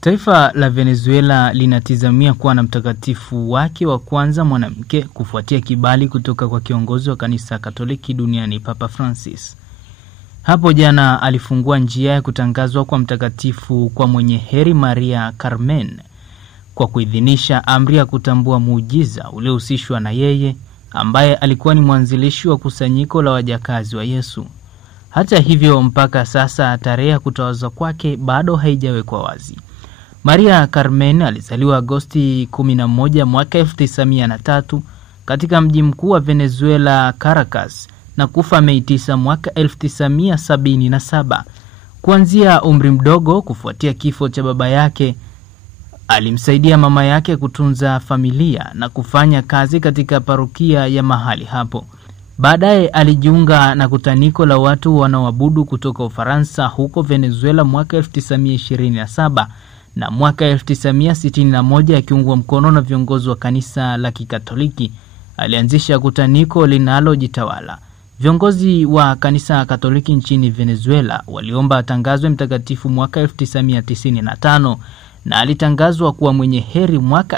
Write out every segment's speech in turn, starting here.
Taifa la Venezuela linatizamia kuwa na mtakatifu wake wa kwanza mwanamke kufuatia kibali kutoka kwa kiongozi wa kanisa Katoliki duniani Papa Francis. Hapo jana alifungua njia ya kutangazwa kwa mtakatifu kwa mwenye heri Maria Carmen kwa kuidhinisha amri ya kutambua muujiza uliohusishwa na yeye ambaye alikuwa ni mwanzilishi wa kusanyiko la wajakazi wa Yesu. Hata hivyo mpaka sasa tarehe ya kutawazwa kwake bado haijawekwa wazi. Maria Carmen alizaliwa Agosti 11 mwaka 1903 katika mji mkuu wa Venezuela Caracas na kufa Mei 9 mwaka 1977. Kuanzia umri mdogo kufuatia kifo cha baba yake, alimsaidia mama yake kutunza familia na kufanya kazi katika parokia ya mahali hapo. Baadaye alijiunga na kutaniko la watu wanaoabudu kutoka Ufaransa huko Venezuela mwaka 1927 na mwaka 1961 akiungwa mkono na viongozi wa kanisa la Kikatoliki alianzisha kutaniko linalojitawala. Viongozi wa kanisa Katoliki nchini Venezuela waliomba atangazwe mtakatifu mwaka 1995 na alitangazwa kuwa mwenye heri mwaka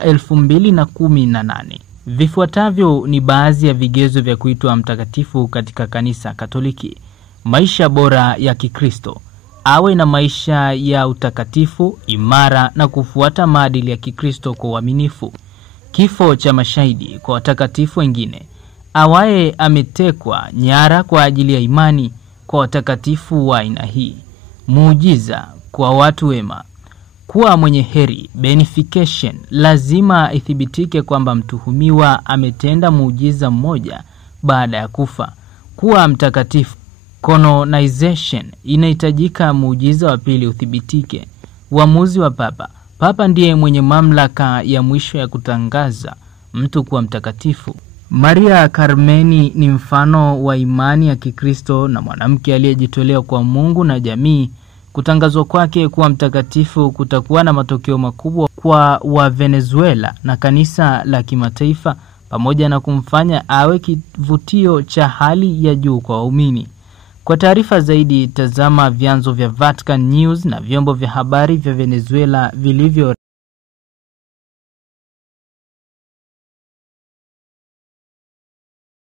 2018. Vifuatavyo ni baadhi ya vigezo vya kuitwa mtakatifu katika kanisa Katoliki. Maisha bora ya Kikristo. Awe na maisha ya utakatifu, imara na kufuata maadili ya Kikristo kwa uaminifu. Kifo cha mashahidi kwa watakatifu wengine. Awaye ametekwa nyara kwa ajili ya imani kwa watakatifu wa aina hii. Muujiza kwa watu wema. Kuwa mwenye heri, benefication, lazima ithibitike kwamba mtuhumiwa ametenda muujiza mmoja baada ya kufa. Kuwa mtakatifu, canonization, inahitajika muujiza wa pili uthibitike. Uamuzi wa Papa. Papa ndiye mwenye mamlaka ya mwisho ya kutangaza mtu kuwa mtakatifu. Maria Carmeni ni mfano wa imani ya Kikristo na mwanamke aliyejitolea kwa Mungu na jamii. Kutangazwa kwake kuwa mtakatifu kutakuwa na matokeo makubwa kwa wa Venezuela na kanisa la kimataifa, pamoja na kumfanya awe kivutio cha hali ya juu kwa waumini. Kwa taarifa zaidi tazama vyanzo vya Vatican News na vyombo vya habari vya Venezuela vilivyo